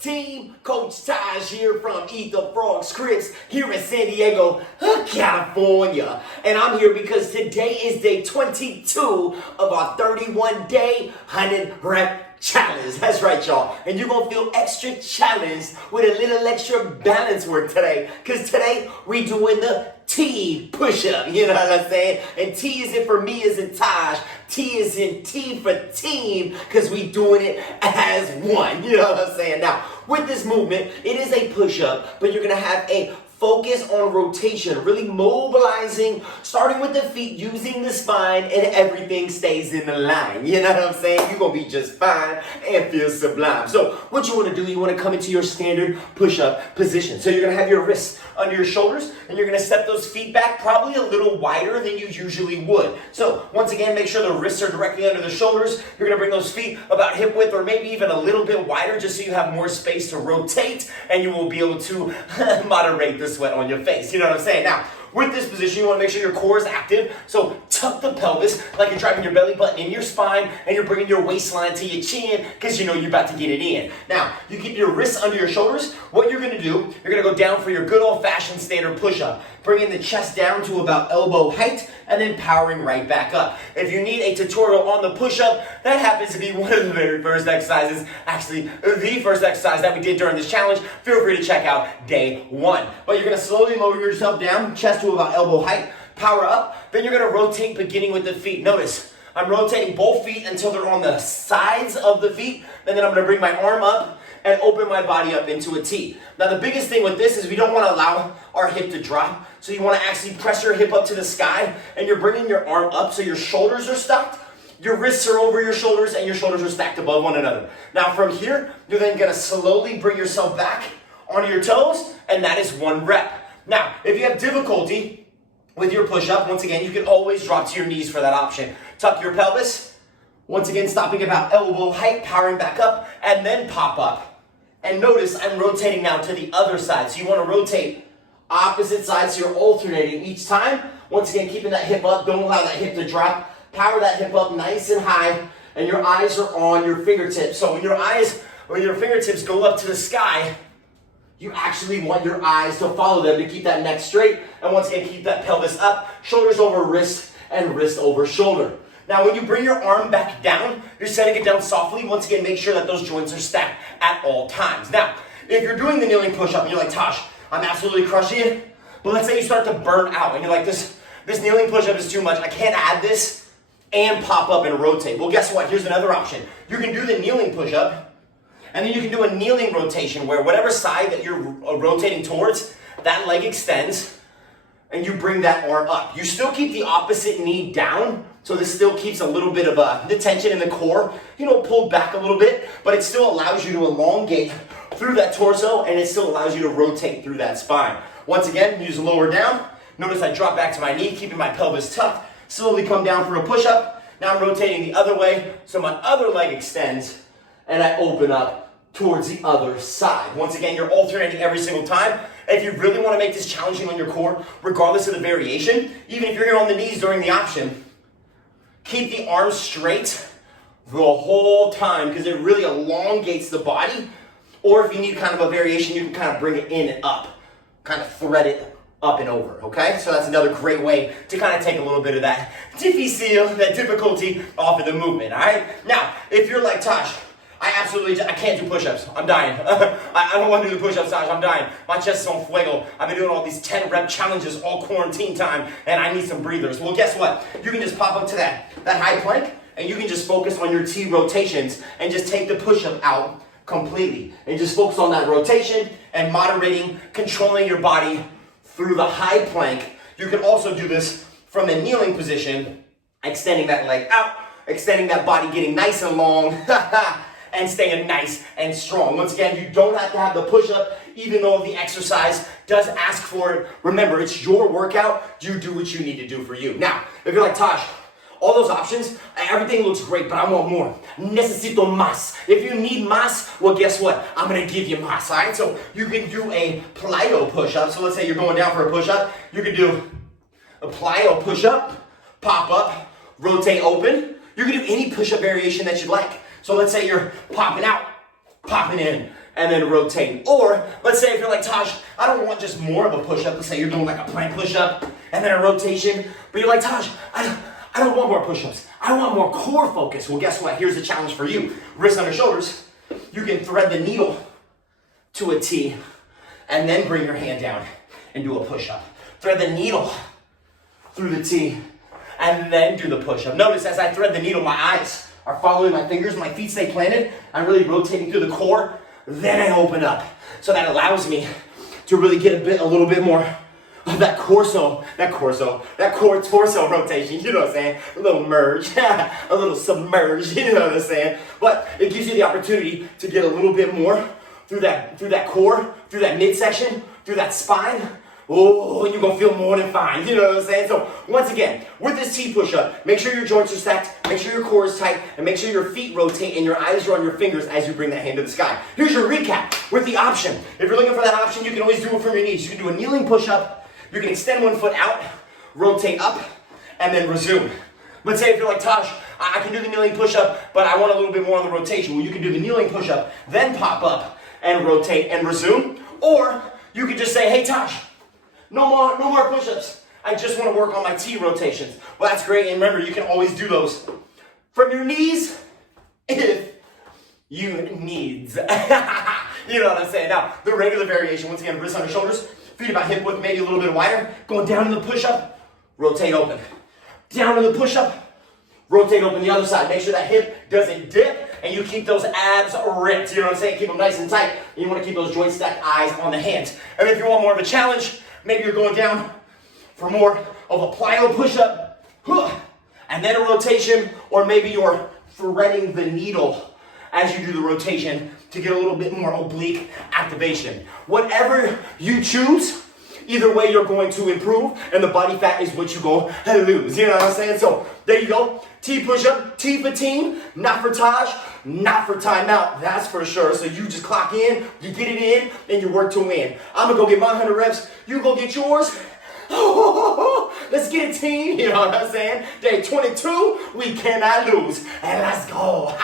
team? Coach Taj here from ETFF Scripps here in San Diego, California. And I'm here because today is day 22 of our 31-day 100-rep challenge. That's right, y'all. And you're going to feel extra challenged with a little extra balance work today. Because today we doing the T push-up. You know what I'm saying? And T is in for me as in Taj. T is in T for team because we doing it as one. You know what I'm saying? Now, with this movement, it is a push-up, but you're going to have a focus on rotation, really mobilizing, starting with the feet, using the spine, and everything stays in the line. You know what I'm saying? You're going to be just fine and feel sublime. So what you want to do, you want to come into your standard push-up position. So you're going to have your wrists under your shoulders, and you're going to step those feet back probably a little wider than you usually would. So once again, make sure the wrists are directly under the shoulders. You're going to bring those feet about hip width or maybe even a little bit wider just so you have more space to rotate, and you will be able to moderate the sweat on your face. You know what I'm saying? Now, with this position, you want to make sure your core is active. So tuck the pelvis like you're driving your belly button in your spine and you're bringing your waistline to your chin because you know you're about to get it in. Now, you keep your wrists under your shoulders. What you're going to do, you're going to go down for your good old-fashioned standard push-up. Bringing the chest down to about elbow height and then powering right back up. If you need a tutorial on the push-up, that happens to be one of the very first exercises, actually the first exercise that we did during this challenge. Feel free to check out day one. But you're going to slowly lower yourself down, chest to about elbow height, power up. Then you're going to rotate beginning with the feet. Notice, I'm rotating both feet until they're on the sides of the feet, and then I'm going to bring my arm up and open my body up into a T. Now the biggest thing with this is we don't want to allow our hip to drop, so you want to actually press your hip up to the sky, and you're bringing your arm up so your shoulders are stacked, your wrists are over your shoulders, and your shoulders are stacked above one another. Now from here, you're then going to slowly bring yourself back onto your toes, and that is one rep. Now, if you have difficulty with your push-up, once again, you can always drop to your knees for that option. Tuck your pelvis, once again, stopping about elbow height, powering back up, and then pop up. And notice I'm rotating now to the other side. So you want to rotate opposite sides, so you're alternating each time. Once again, keeping that hip up. Don't allow that hip to drop. Power that hip up nice and high, and your eyes are on your fingertips. So when your fingertips go up to the sky, you actually want your eyes to follow them to keep that neck straight. And once again, keep that pelvis up, shoulders over wrist, and wrist over shoulder. Now, when you bring your arm back down, you're setting it down softly. Once again, make sure that those joints are stacked at all times. Now, if you're doing the kneeling push-up and you're like, Tosh, I'm absolutely crushing it, but let's say you start to burn out and you're like, this kneeling push-up is too much. I can't add this and pop up and rotate. Well, guess what? Here's another option. You can do the kneeling push-up, and then you can do a kneeling rotation where whatever side that you're rotating towards, that leg extends, and you bring that arm up. You still keep the opposite knee down, so this still keeps a little bit of the tension in the core, pulled back a little bit, but it still allows you to elongate through that torso, and it still allows you to rotate through that spine. Once again, use lower down. Notice I drop back to my knee, keeping my pelvis tucked. Slowly come down for a push-up. Now I'm rotating the other way, so my other leg extends, and I open up towards the other side. Once again, you're alternating every single time. If you really want to make this challenging on your core, regardless of the variation, even if you're here on the knees during the option, keep the arms straight the whole time because it really elongates the body. Or if you need kind of a variation, you can kind of bring it in and up, kind of thread it up and over, okay? So that's another great way to kind of take a little bit of that difficulty off of the movement, all right? Now, if you're like, Tosh, I can't do push-ups. I'm dying. I don't want to do the push-ups, Tosh. I'm dying. My chest is on fuego. I've been doing all these 10-rep challenges all quarantine time, and I need some breathers. Well, guess what? You can just pop up to that high plank, and you can just focus on your T rotations and just take the push-up out completely. And just focus on that rotation and moderating, controlling your body through the high plank. You can also do this from a kneeling position, extending that leg out, extending that body, getting nice and long, and staying nice and strong. Once again, you don't have to have the push-up, even though the exercise does ask for it. Remember, it's your workout. You do what you need to do for you. Now, if you're like, Tosh, all those options, everything looks great, but I want more. Necesito más. If you need más, well, guess what? I'm going to give you más, all right? So you can do a plyo push-up. So let's say you're going down for a push-up. You can do a plyo push-up, pop up, rotate open. You can do any push-up variation that you'd like. So let's say you're popping out, popping in, and then rotate. Or let's say if you're like, Taj, I don't want just more of a push-up. Let's say you're doing like a plank push-up and then a rotation, but you're like, Taj, I don't want more push-ups. I want more core focus. Well, guess what? Here's the challenge for you. Wrists under shoulders. You can thread the needle to a T and then bring your hand down and do a push-up. Thread the needle through the T and then do the push-up. Notice as I thread the needle, my eyes are following my fingers, my feet stay planted. I'm really rotating through the core. Then I open up. So that allows me to really get a little bit more of that core torso rotation, you know what I'm saying? A little merge, a little submerge, you know what I'm saying? But it gives you the opportunity to get a little bit more through that core, through that midsection, through that spine. Oh, you're gonna feel more than fine, you know what I'm saying? So once again, with this T push-up, make sure your joints are stacked, make sure your core is tight, and make sure your feet rotate and your eyes are on your fingers as you bring that hand to the sky. Here's your recap with the option. If you're looking for that option, you can always do it from your knees. You can do a kneeling push-up, you can extend one foot out, rotate up, and then resume. Let's say if you're like, Taj, I can do the kneeling push-up, but I want a little bit more on the rotation. Well, you can do the kneeling push-up, then pop up and rotate and resume. Or you could just say, hey, Taj, no more push-ups. I just want to work on my T rotations. Well, that's great. And remember, you can always do those from your knees if you needs. You know what I'm saying? Now, the regular variation, once again, wrists under shoulders, feet about hip width, maybe a little bit wider. Going down in the push-up, rotate open. Down in the push-up, rotate open the other side. Make sure that hip doesn't dip and you keep those abs ripped. You know what I'm saying? Keep them nice and tight. And you want to keep those joint stacked, eyes on the hands. And if you want more of a challenge, maybe you're going down for more of a plyo push-up, and then a rotation, or maybe you're threading the needle as you do the rotation to get a little bit more oblique activation. Whatever you choose, either way you're going to improve, and the body fat is what you go and lose. You know what I'm saying? So there you go. T push-up, T for team, not for Taj, not for timeout, that's for sure. So you just clock in, you get it in, and you work to win. I'm gonna go get my 100 reps, you go get yours. Let's get it, team. You know what I'm saying? Day 22, we cannot lose. And let's go.